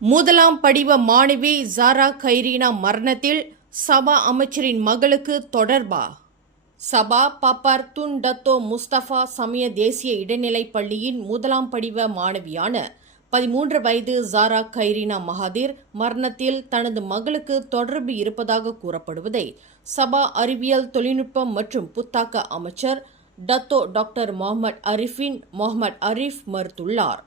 முதலாம் படிவ மாணவி ஜாரா கைரீனா மரணத்தில் சபா அமைச்சரின் மகளுக்கு தொடர்பா? சபா பாப்பார் துன் டத்தோ முஸ்தபா சமய தேசிய இடைநிலைப் பள்ளியின் முதலாம் படிவ மாணவியான 13 வயது ஜாரா கைரீனா மகாதீர் மரணத்தில் தனது மகளுக்கு தொடர்பு இருப்பதாக கூறப்படுவதை சபா அறிவியல் தொழில்நுட்பம் மற்றும் புத்தாக்க அமைச்சர் டத்தோ டாக்டர் முகமது அரிஃப் மறுத்துள்ளார்.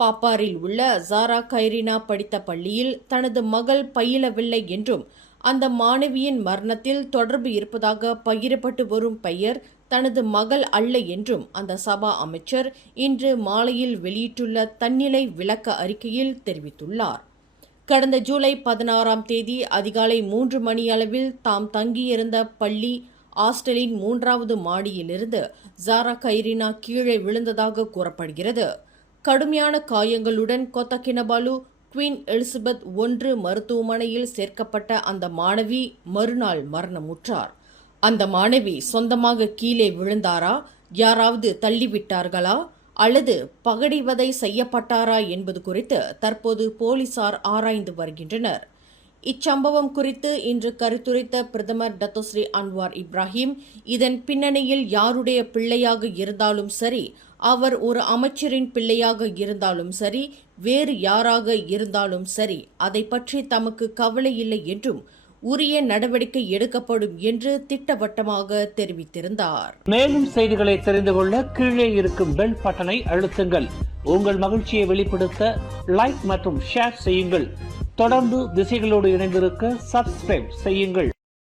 பாப்பாரில் உள்ள ஜாரா கைரீனா படித்த பள்ளியில் தனது மகள் பயிலவில்லை என்றும் அந்த மாணவியின் மரணத்தில் தொடர்பு இருப்பதாக பகிரப்பட்டு வரும் பெயர் தனது மகள் அல்ல என்றும் அந்த சபா அமைச்சர் இன்று மாலையில் வெளியிட்டுள்ள தன்னிலை விளக்க அறிக்கையில் தெரிவித்துள்ளார். கடந்த ஜூலை 16ஆம் தேதி அதிகாலை 3 மணியளவில் தாம் தங்கியிருந்த பள்ளி ஹாஸ்டலின் 3வது மாடியிலிருந்து ஜாரா கைரீனா கீழே விழுந்ததாக கூறப்படுகிறது. கடுமையான காயங்களுடன் கொத்தகினபாலு குவீன் எலிசபெத் 1 மருத்துவமனையில் சேர்க்கப்பட்ட அந்த மாணவி மறுநாள் மரணமுற்றார். அந்த மாணவி சொந்தமாக கீழே விழுந்தாரா, யாராவது தள்ளிவிட்டார்களா அல்லது பகடிவதை செய்யப்பட்டாரா என்பது குறித்து தற்போது போலீசார் ஆராய்ந்து வருகின்றனர். இச்சம்பவம் குறித்து இன்று கருத்துரைத்த பிரதமர் டத்தோஸ்ரீ அன்வார் இப்ராஹிம், இதன் பின்னணியில் யாருடைய பிள்ளையாக இருந்தாலும் சரி, அவர் ஒரு அமைச்சரின் பிள்ளையாக இருந்தாலும் சரி, வேறு யாராக இருந்தாலும் சரி, அதை பற்றி தமக்கு கவலை இல்லை என்றும் உரிய நடவடிக்கை எடுக்கப்படும் என்று திட்டவட்டமாக தெரிவித்திருந்தார். மேலும் செய்திகளை தெரிந்து கொள்ள கீழே இருக்கும் பெல் பட்டனை அழுத்துங்கள். உங்கள் மகிழ்ச்சியை வெளிப்படுத்த லைக் மற்றும் ஷேர் செய்யுங்கள். தொடர்ந்து திசைகளோடு இணைந்திருக்க சப்ஸ்கிரைப் செய்யுங்கள்.